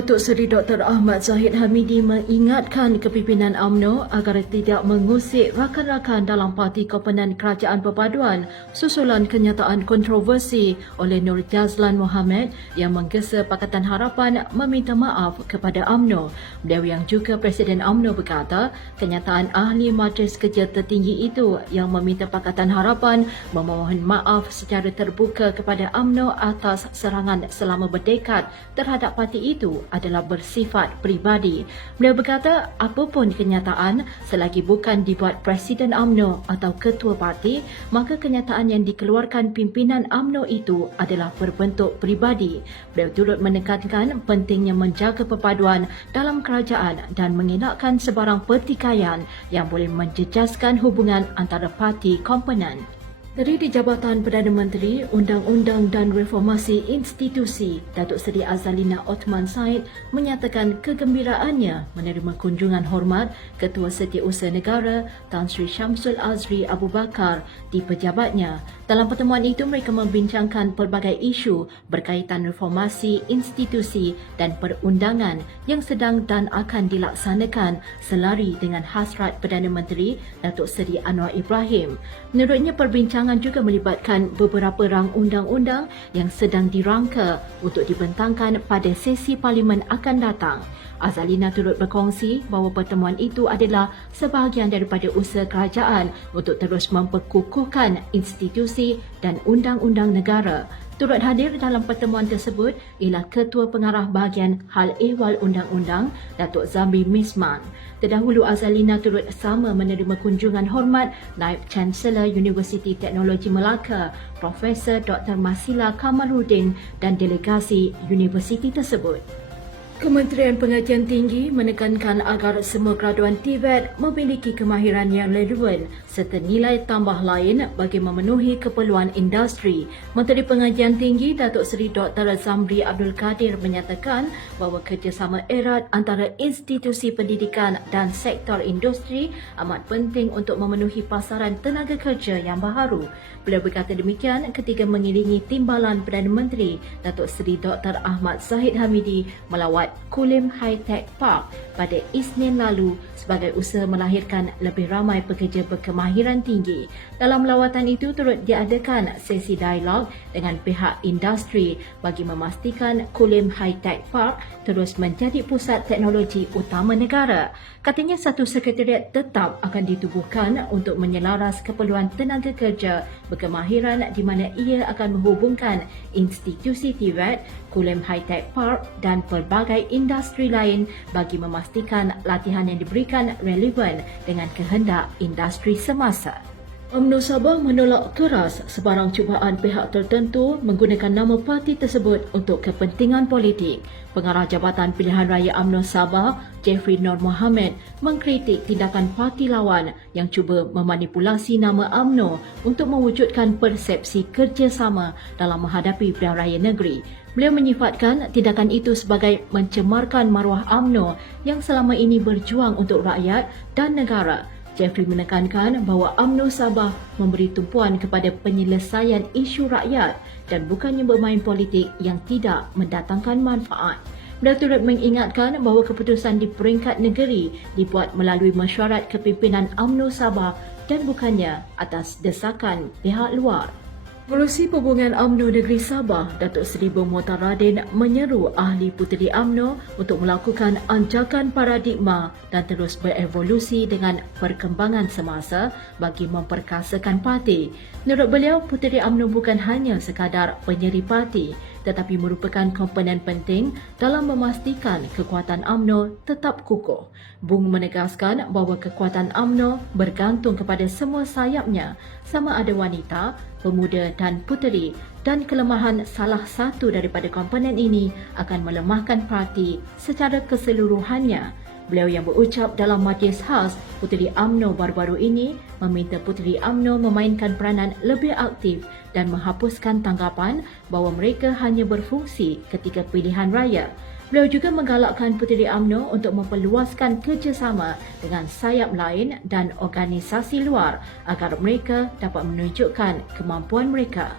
Datuk Seri Dr. Ahmad Zahid Hamidi mengingatkan kepimpinan UMNO agar tidak mengusik rakan-rakan dalam parti komponen Kerajaan Perpaduan susulan kenyataan kontroversi oleh Nur Jazlan Mohammed yang menggesa Pakatan Harapan meminta maaf kepada UMNO. Beliau yang juga Presiden UMNO berkata, kenyataan ahli Majlis Kerja Tertinggi itu yang meminta Pakatan Harapan memohon maaf secara terbuka kepada UMNO atas serangan selama berdekad terhadap parti itu adalah bersifat peribadi. Beliau berkata, apapun kenyataan selagi bukan dibuat Presiden UMNO atau Ketua Parti, maka kenyataan yang dikeluarkan pimpinan UMNO itu adalah berbentuk peribadi. Beliau turut menekankan pentingnya menjaga perpaduan dalam kerajaan dan mengelakkan sebarang pertikaian yang boleh menjejaskan hubungan antara parti komponen. Dari di Jabatan Perdana Menteri, Undang-Undang dan Reformasi Institusi, Datuk Seri Azalina Othman Said menyatakan kegembiraannya menerima kunjungan hormat Ketua Setiausaha Negara Tan Sri Syamsul Azri Abu Bakar di pejabatnya. Dalam pertemuan itu, mereka membincangkan pelbagai isu berkaitan reformasi institusi dan perundangan yang sedang dan akan dilaksanakan selari dengan hasrat Perdana Menteri Datuk Seri Anwar Ibrahim. Menurutnya, perbincangan juga melibatkan beberapa rang undang-undang yang sedang dirangka untuk dibentangkan pada sesi Parlimen akan datang. Azalina turut berkongsi bahawa pertemuan itu adalah sebahagian daripada usaha kerajaan untuk terus memperkukuhkan institusi dan undang-undang negara. Turut hadir dalam pertemuan tersebut ialah Ketua Pengarah Bahagian Hal Ehwal Undang-Undang, Datuk Zamri Misman. Terdahulu, Azalina turut sama menerima kunjungan hormat Naib Chancellor Universiti Teknologi Melaka, Profesor Dr. Masila Kamaluddin dan delegasi universiti tersebut. Kementerian Pengajian Tinggi menekankan agar semua graduan TVET memiliki kemahiran yang relevan serta nilai tambah lain bagi memenuhi keperluan industri. Menteri Pengajian Tinggi Datuk Seri Dr. Zamri Abdul Kadir menyatakan bahawa kerjasama erat antara institusi pendidikan dan sektor industri amat penting untuk memenuhi pasaran tenaga kerja yang baharu. Beliau berkata demikian ketika mengiringi Timbalan Perdana Menteri Datuk Seri Dr. Ahmad Zahid Hamidi melawat Kulim High Tech Park pada Isnin lalu sebagai usaha melahirkan lebih ramai pekerja berkemahiran tinggi. Dalam lawatan itu turut diadakan sesi dialog dengan pihak industri bagi memastikan Kulim High Tech Park terus menjadi pusat teknologi utama negara. Katanya satu sekretariat tetap akan ditubuhkan untuk menyelaras keperluan tenaga kerja berkemahiran di mana ia akan menghubungkan institusi TVET, Kulim High Tech Park dan pelbagai industri lain bagi memastikan latihan yang diberikan relevan dengan kehendak industri semasa. UMNO Sabah menolak keras sebarang cubaan pihak tertentu menggunakan nama parti tersebut untuk kepentingan politik. Pengarah Jabatan Pilihan Raya UMNO Sabah, Jeffrey Nur Mohammed, mengkritik tindakan parti lawan yang cuba memanipulasi nama UMNO untuk mewujudkan persepsi kerjasama dalam menghadapi pilihan raya negeri. Beliau menyifatkan tindakan itu sebagai mencemarkan maruah UMNO yang selama ini berjuang untuk rakyat dan negara. Jeffrey menekankan bahawa UMNO Sabah memberi tumpuan kepada penyelesaian isu rakyat dan bukannya bermain politik yang tidak mendatangkan manfaat. Beliau turut mengingatkan bahawa keputusan di peringkat negeri dibuat melalui mesyuarat kepimpinan UMNO Sabah dan bukannya atas desakan pihak luar. Pengerusi Perhubungan UMNO Negeri Sabah, Datuk Seri Bermuhtar Radin menyeru ahli puteri UMNO untuk melakukan anjakan paradigma dan terus berevolusi dengan perkembangan semasa bagi memperkasakan parti. Menurut beliau, puteri UMNO bukan hanya sekadar penyeri parti tetapi merupakan komponen penting dalam memastikan kekuatan UMNO tetap kukuh. Bung menegaskan bahawa kekuatan UMNO bergantung kepada semua sayapnya, sama ada wanita, pemuda dan puteri, dan kelemahan salah satu daripada komponen ini akan melemahkan parti secara keseluruhannya. Beliau yang berucap dalam majlis khas Puteri UMNO baru-baru ini meminta Puteri UMNO memainkan peranan lebih aktif dan menghapuskan tanggapan bahawa mereka hanya berfungsi ketika pilihan raya. Beliau juga menggalakkan Puteri UMNO untuk memperluaskan kerjasama dengan sayap lain dan organisasi luar agar mereka dapat menunjukkan kemampuan mereka.